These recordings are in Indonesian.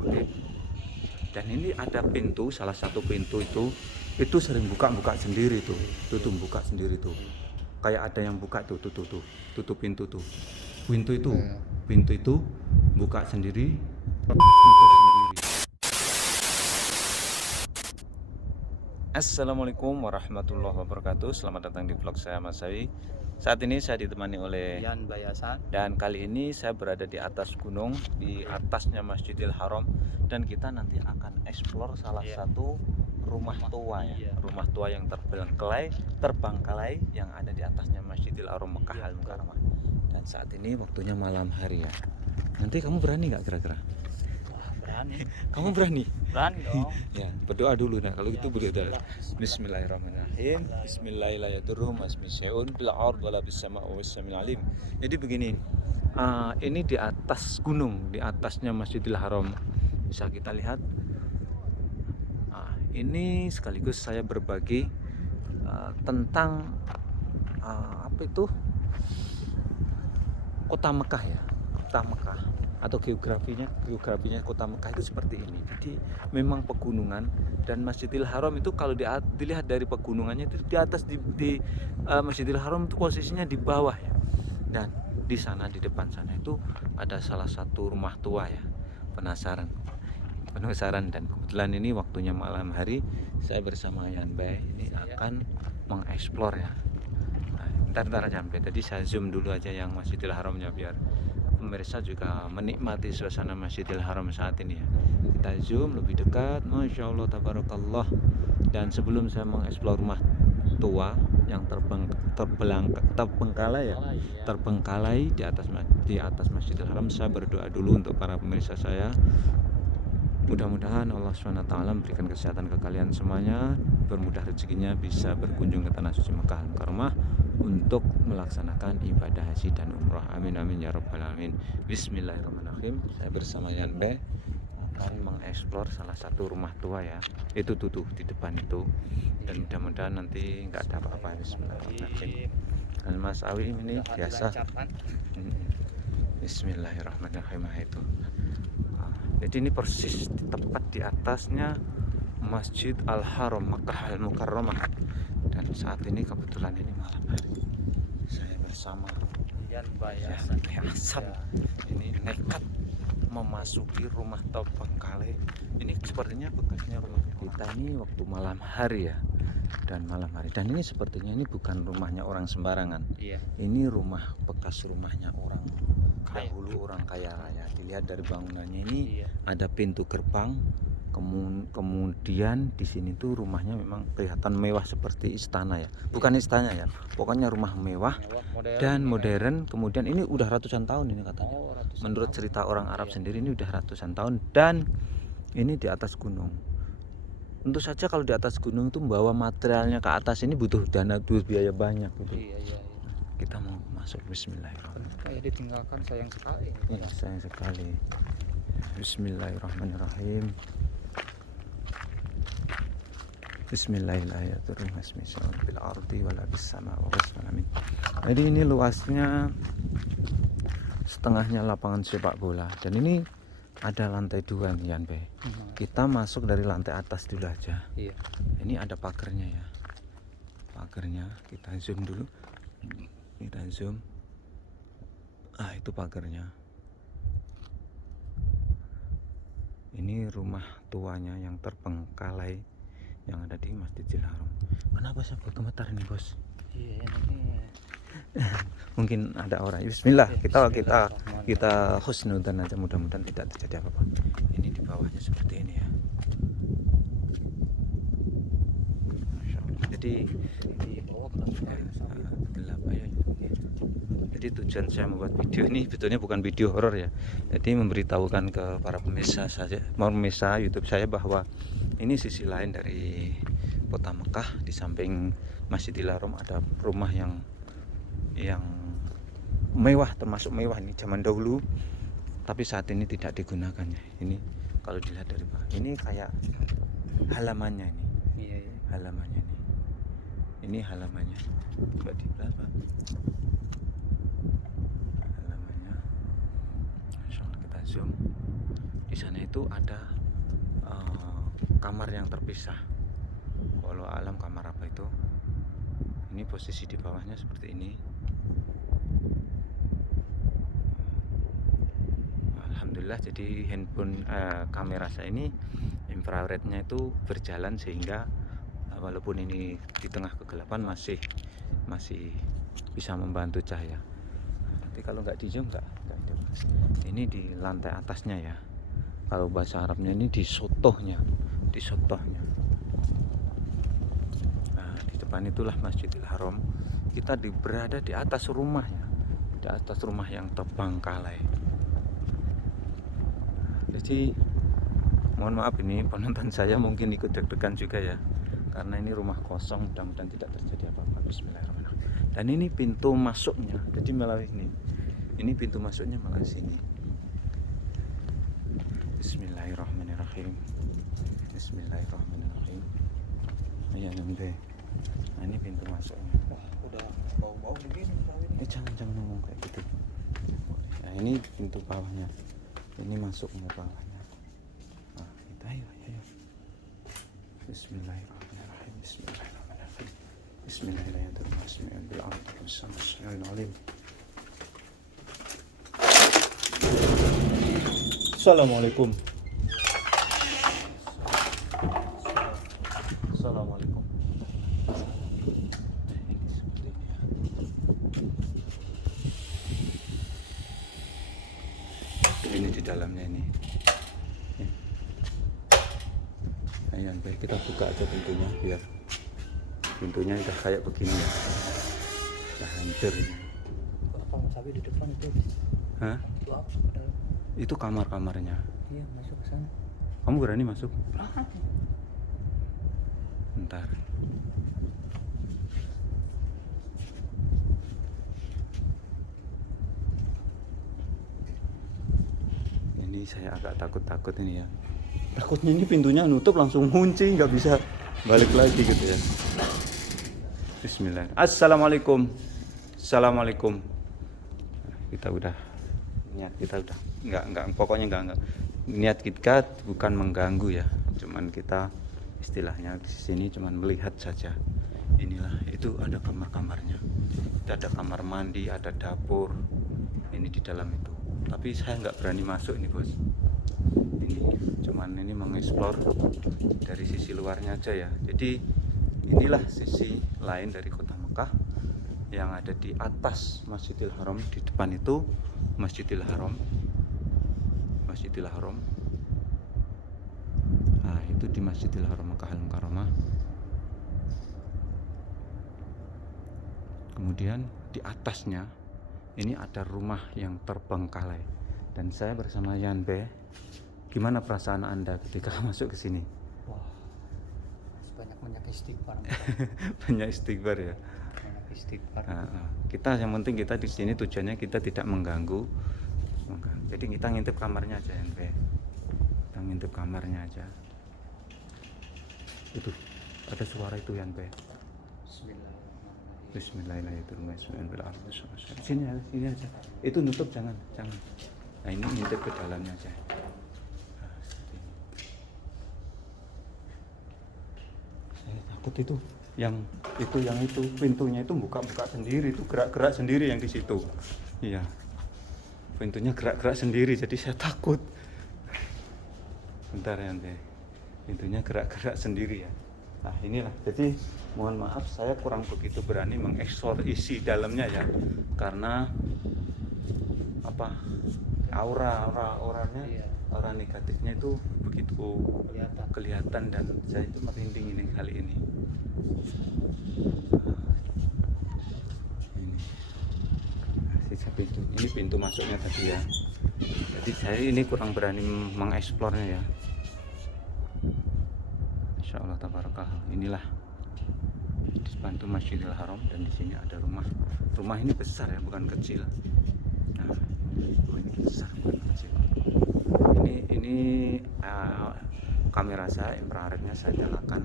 aktif. Dan ini ada pintu, salah satu pintu itu sering buka sendiri tuh. Tutup buka sendiri tuh. Kayak ada yang buka tuh, tutup pintu tuh. Pintu itu buka sendiri, tutup sendiri. Assalamualaikum warahmatullahi wabarakatuh. Selamat datang di vlog saya, Mas Sawi. Saat ini saya ditemani oleh Yan Bayasan. Dan kali ini saya berada di atas gunung, di atasnya Masjidil Haram. Dan kita nanti akan eksplor salah satu rumah tua ya, rumah tua yang terbengkalai yang ada di atasnya Masjidil Haram Mekah Al-Mukarramah. Dan saat ini waktunya malam hari ya. Nanti kamu berani nggak kira-kira? Berani. Kamu berani? Berani dong. Ya, berdoa dulu nah kalau gitu berdoa. Bismillahirrahmanirrahim. Bismillahirrahmanirrahim. Jadi begini. Ini di atas gunung, di atasnya Masjidil Haram. Bisa kita lihat. Ini sekaligus saya berbagi tentang apa itu? Kota Mekah ya. Kota Mekah atau geografinya Kota Mekah itu seperti ini. Jadi memang pegunungan, dan Masjidil Haram itu kalau dilihat dari pegunungannya itu di atas di Masjidil Haram itu posisinya di bawah ya. Dan di sana di depan sana itu ada salah satu rumah tua ya. Penasaran dan kebetulan ini waktunya malam hari, saya bersama Yan Bay ini akan mengeksplor ya. Ntar aja sampai. Tadi saya zoom dulu aja yang Masjidil Haramnya biar pemirsa juga menikmati suasana Masjidil Haram saat ini ya. Kita zoom lebih dekat, Masya Allah tabarakallah. Dan sebelum saya mengeksplor rumah tua yang terbengkalai di atas Masjidil Haram, saya berdoa dulu untuk para pemirsa saya. Mudah-mudahan Allah SWT memberikan kesehatan ke kalian semuanya, bermudah rezekinya bisa berkunjung ke tanah suci Mekah Al-Mukarramah untuk melaksanakan ibadah haji dan umrah. Amin amin ya rabbal alamin. Bismillahirrahmanirrahim. Saya bersama Yan B akan mengeksplor salah satu rumah tua ya. Itu tuh di depan itu. Dan mudah-mudahan nanti nggak ada apa-apa. Bismillahirrahmanirrahim. Dan Mas Awi ini biasa. Bismillahirrahmanirrahim itu. Jadi ini persis tepat di atasnya Masjid Al-Haram Mekah Al-Mukarramah. Dan saat ini kebetulan ini malam hari, saya bersama Yan Bayasan. Ini nekat memasuki rumah terbengkalai. Ini sepertinya bekasnya rumah kita ini waktu malam hari ya. Dan ini sepertinya ini bukan rumahnya orang sembarangan. Iya. Ini rumah bekas rumahnya orang dahulu, orang kaya raya. Dilihat dari bangunannya ini ada pintu gerbang. Kemudian di sini tuh rumahnya memang kelihatan mewah seperti istana ya. Bukan istana ya. Pokoknya rumah mewah dan modern. Kemudian ini udah ratusan tahun ini katanya. Menurut cerita orang Arab sendiri ini udah ratusan tahun, dan ini di atas gunung. Tentu saja kalau di atas gunung itu membawa materialnya ke atas ini butuh biaya banyak gitu. Iya. Kita mau masuk. Bismillahirrahmanirrahim. Kayak ditinggalkan, sayang sekali. Iya, sayang sekali. Bismillahirrahmanirrahim. Bismillahirrahmanirrahim. Jadi ini luasnya setengahnya lapangan sepak bola, dan ini ada lantai 2 nih Yan Be. Kita masuk dari lantai atas dulu aja. Iya. Ini ada pagarnya ya. Pagarnya kita zoom dulu. Kita zoom. Itu pagarnya. Ini rumah tuanya yang terbengkalai yang ada di Masjidil Haram. Kenapa saya bergemetar ini, Bos? Iya, ini. Mungkin ada orang. Bismillah, kita husnudzan aja, mudah-mudahan tidak terjadi apa-apa. Ini di bawahnya seperti ini ya. Masya Allah. Jadi Di bawah gelap ya. Jadi tujuan saya membuat video ini betulnya bukan video horor ya. Jadi memberitahukan ke para pemirsa YouTube saya bahwa ini sisi lain dari kota Mekah. Di samping Masjidil Haram ada rumah yang mewah, termasuk mewah ini zaman dahulu, tapi saat ini tidak digunakan ya. Ini kalau dilihat dari bawah, ini kayak halamannya ini. Iya. Halamannya ini. Ini halamannya. Coba di berapa? Halamannya. Insya Allah kita zoom. Di sana itu ada kamar yang terpisah. Walau alam kamar apa itu. Ini posisi di bawahnya seperti ini. Alhamdulillah, jadi handphone kamera saya ini infrarednya itu berjalan sehingga walaupun ini di tengah kegelapan masih bisa membantu cahaya. Nanti kalau nggak di zoom nggak ada. Ini di lantai atasnya ya. Kalau bahasa Arabnya ini di sotohnya. Nah, di depan itulah Masjidil Haram. Kita berada di atas rumahnya, di atas rumah yang terbengkalai. Jadi mohon maaf ini penonton saya mungkin ikut deg-degan juga ya, karena ini rumah kosong, mudah-mudahan tidak terjadi apa-apa. Bismillahirrahmanirrahim. Dan ini pintu masuknya, jadi melalui ini pintu masuknya melalui sini. Bismillahirrahmanirrahim. Bismillahirrahmanirrahim. Ayo nanti. Nah, ini pintu masuknya. Wah, udah bau-bau begini. Jangan ngomong kayak gitu. Nah, ini pintu bawahnya. Ini masuknya bawahnya. Nah, kita ayo. Bismillahirrahmanirrahim. Bismillahirrahmanirrahim. Assalamualaikum. Assalamualaikum. Ini di dalamnya ini. Ayo, baik kita buka aja pintunya biar pintunya udah kayak begini ya. Udah hancur ini. Apa sampai di depan itu? Hah? Itu apa? Padahal. Itu kamar-kamarnya. Iya, masuk ke sana. Kamu berani masuk? Berani. Ntar. Ini saya agak takut ini ya. Takutnya ini pintunya nutup langsung kunci, nggak bisa balik lagi gitu ya. Bismillah. Assalamualaikum. Assalamualaikum. Kita udah niat kita udah nggak pokoknya nggak niat kita bukan mengganggu ya, cuman kita istilahnya di sini cuman melihat saja. Inilah, itu ada kamar-kamarnya. Itu ada kamar mandi, ada dapur. Ini di dalam itu. Tapi saya nggak berani masuk ini bos. Ini cuman ini mengeksplor dari sisi luarnya aja ya. Jadi inilah sisi lain dari kota Mekah yang ada di atas Masjidil Haram. Di depan itu Masjidil Haram. Nah, itu di Masjidil Haram Makkah Al-Mukarramah. Kemudian di atasnya ini ada rumah yang terbengkalai. Dan saya bersama Yanbe. Gimana perasaan Anda ketika masuk ke sini? Wah, banyak istighfar. Banyak istighfar ya. Banyak istighfar. Kita yang penting kita di sini tujuannya kita tidak mengganggu. Jadi kita ngintip kamarnya aja Yanbe. Kita ngintip kamarnya aja. Itu ada suara itu Yanbe. Bismillahirrahmanirrahim. Sini aja. Itu nutup jangan. Nah, ini ngintip ke dalamnya aja. Saya takut itu yang pintunya itu buka sendiri, itu gerak-gerak sendiri yang di situ. Iya. Pintunya gerak-gerak sendiri, jadi saya takut. Bentar ya, pintunya gerak-gerak sendiri ya. Nah, inilah. Jadi mohon maaf saya kurang begitu berani mengeksplor isi dalamnya ya, karena auranya, aura negatifnya itu begitu kelihatan dan saya itu merinding ini kali ini. Ini pintu masuknya tadi ya. Jadi saya ini kurang berani mengeksplornya ya. Insyaallah tabarakallah. Inilah di depan itu Masjidil Haram dan di sini ada rumah. Rumah ini besar ya, bukan kecil. Nah, ini besar bukan kecil. Ini kamera saya infrarednya saya nyalakan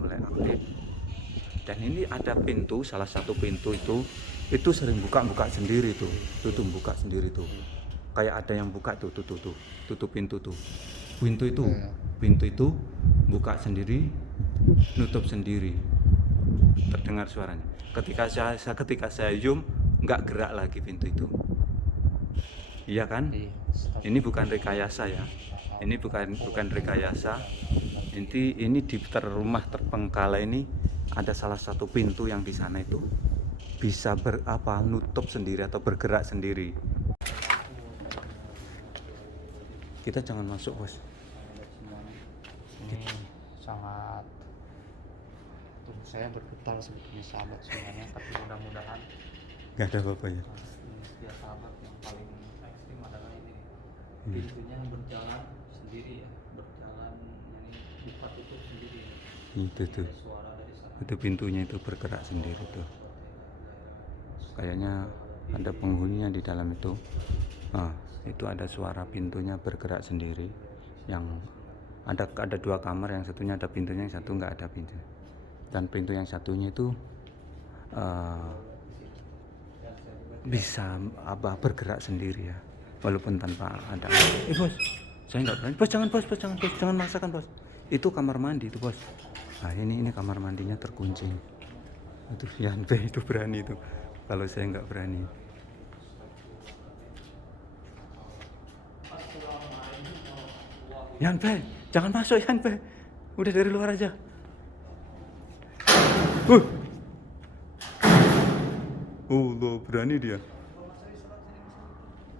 mulai aktif. Dan ini ada pintu, salah satu pintu itu sering buka sendiri tuh. Itu buka sendiri tuh. kayak ada yang buka tuh tutup pintu tuh. Pintu itu Iya. pintu itu buka sendiri, nutup sendiri, terdengar suaranya. Ketika saya zoom, nggak gerak lagi pintu itu. Iya kan? Iya. Ini bukan rekayasa ya. Ini bukan rekayasa. Ini di rumah terbengkalai ini ada salah satu pintu yang di sana itu bisa nutup sendiri atau bergerak sendiri. Kita jangan masuk, bos. Ini sangat tubuh saya bergetar sebetulnya sahabat semuanya, tapi mudah-mudahan Nggak ada apa-apanya. ini dia sahabat yang paling ekstrim adalah ini pintunya berjalan sendiri ya, berjalan ini buka tutup sendiri. Itu tuh. Ada suara dari sana. Itu pintunya itu bergerak sendiri tuh. Kayaknya ada penghuninya di dalam itu. Nah, itu ada suara pintunya bergerak sendiri. Yang ada dua kamar, yang satunya ada pintunya, yang satu nggak ada pintu. Dan pintu yang satunya itu bisa bergerak sendiri ya, walaupun tanpa ada. Bos, saya nggak berani. Bos jangan maksakan bos. Itu kamar mandi itu bos. Nah ini kamar mandinya terkunci. Itu Yanbe itu berani itu. Kalau saya nggak berani. Yanbe, jangan masuk Yanbe. Udah dari luar aja. Oh, berani dia.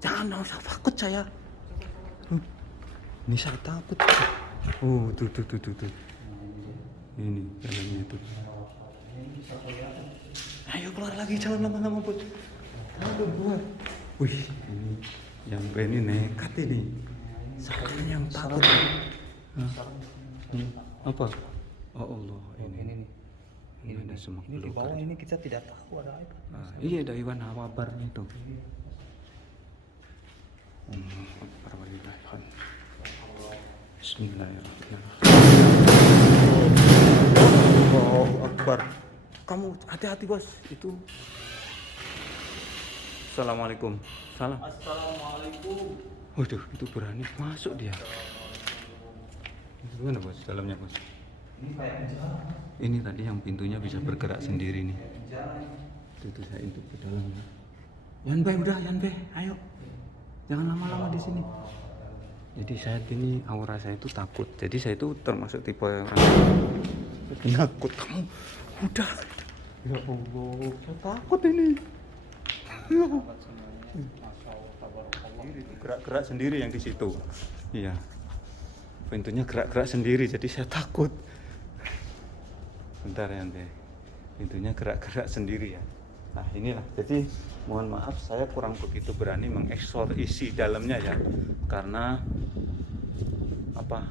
Jangan usah takut saya. Ini saya takut. Oh, tuh. Ini dalamnya tuh. Ayo keluar lagi, jangan lama-lama bos. Aduh, keluar. Wih, ini yang ini nekat ini. Saya yang takut. Apa? Oh Allah, Ini nih. Ini ada semak Ini di belukar. bawah ini kita tidak tahu ada apa. Iya, ada Iwan Hawabarnya itu. Akbar walillahil. Bismillahirrahmanirrahim. Allahu Akbar. Kamu hati-hati bos, itu. Assalamualaikum. Salam. Assalamualaikum. Waduh, itu berani masuk dia. Gimana bos, dalamnya bos? Ini kayak penjara. Ini tadi yang pintunya bisa bergerak sendiri nih. Itu saya intip ke dalamnya. Yanbe, ayo. Jangan lama-lama di sini. Jadi saya ini aura saya itu takut. Jadi saya itu termasuk tipe yang takut. Kamu udah. Ya Allah, saya takut ini. Sahabat semuanya. Masya Allah, tabarakallah. Gerak-gerak sendiri yang di situ. Iya. Pintunya gerak-gerak sendiri, jadi saya takut. Bentar ya, Ante. Pintunya gerak-gerak sendiri ya. Nah inilah, jadi mohon maaf saya kurang begitu berani mengeksplor isi dalamnya ya, karena apa,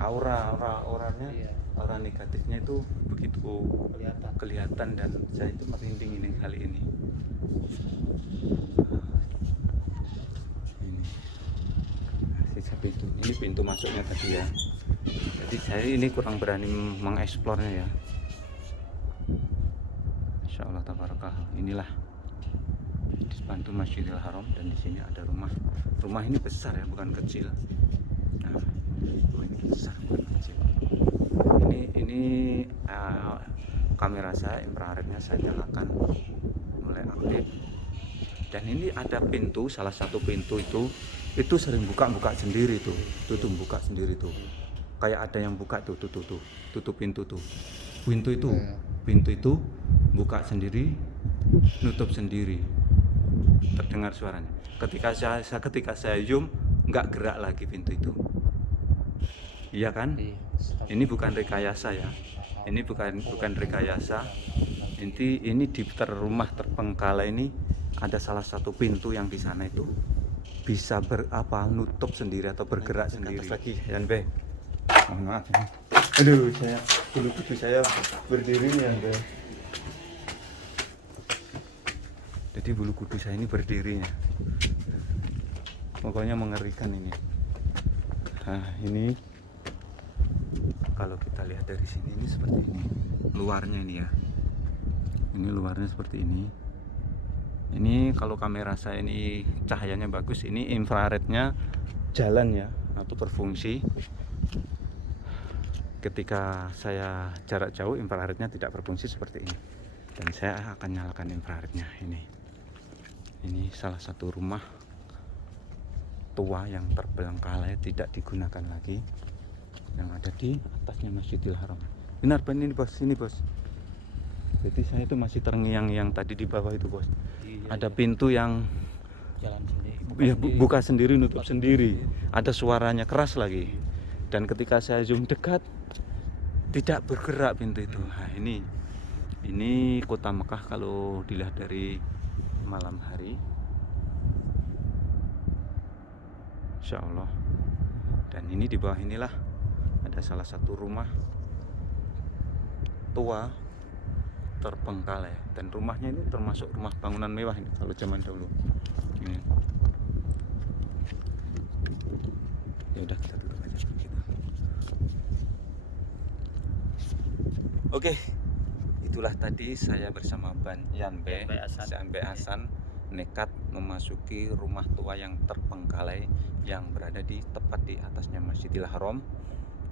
auranya, aura negatifnya itu begitu kelihatan dan saya itu merinding ini kali ini. Ini sisa pintu, ini pintu masuknya tadi ya. Jadi saya ini kurang berani mengeksplornya ya. Insya Allah tabarakah. Inilah di Bantu Masjidil Haram, dan di sini ada rumah. Rumah ini besar ya, bukan kecil. Nah, rumah ini besar bukan kecil. Ini kamera saya infrarednya saya nyalakan mulai aktif. Dan ini ada pintu, salah satu pintu itu sering buka sendiri tuh. Tuh buka sendiri tuh. Kayak ada yang buka tuh tutup pintu tuh. Pintu itu buka sendiri, nutup sendiri, terdengar suaranya. Ketika saya zoom, nggak gerak lagi pintu itu. Iya kan? Ini bukan rekayasa ya. Ini bukan rekayasa. Ini di rumah terbengkalai ini ada salah satu pintu yang di sana itu bisa nutup sendiri atau bergerak sendiri. Lagi, Yanbe. Mohon maaf ya. Aduh, bulu kudus saya berdiri ya, Yanbe. Jadi bulu kudus saya ini berdirinya. Pokoknya mengerikan ini. Nah, ini kalau kita lihat dari sini ini seperti ini. Luarnya ini ya. Ini luarnya seperti ini. Ini kalau kamera saya ini cahayanya bagus, ini infrarednya jalan ya atau berfungsi. Ketika saya jarak jauh infrarednya tidak berfungsi seperti ini. Dan saya akan nyalakan infrarednya ini. Ini salah satu rumah tua yang terbengkalai tidak digunakan lagi, yang ada di atasnya Masjidil Haram. Benar ini bos, ini bos. Jadi saya itu masih terngiang-ngiang tadi di bawah itu bos. Iya, Ada iya. pintu yang Jalan sendiri. ya, buka sendiri, nutup Buka sendiri. sendiri. Ada suaranya keras lagi. Dan ketika saya zoom dekat, tidak bergerak pintu itu. Nah, ini kota Mekah kalau dilihat dari malam hari. Insya Allah. Dan ini di bawah inilah ada salah satu rumah tua terbengkalai, dan rumahnya ini termasuk rumah bangunan mewah ini kalau zaman dulu. Ini. Ya udah kita duduk aja gitu. Oke, itulah tadi saya bersama Yan B Hasan nekat memasuki rumah tua yang terbengkalai yang berada tepat di atasnya Masjidil Haram.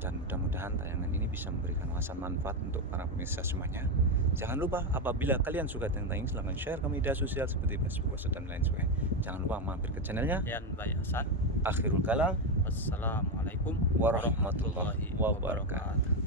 Dan mudah-mudahan tayangan ini bisa memberikan wawasan manfaat untuk para pemirsa semuanya. Jangan lupa apabila kalian suka tentang ini, silahkan share ke media sosial seperti Facebook, WhatsApp, dan lain sebagainya. Jangan lupa mampir ke channelnya Yan Bay Hasan. Akhirul kalam. Wassalamualaikum Warahmatullahi wabarakatuh.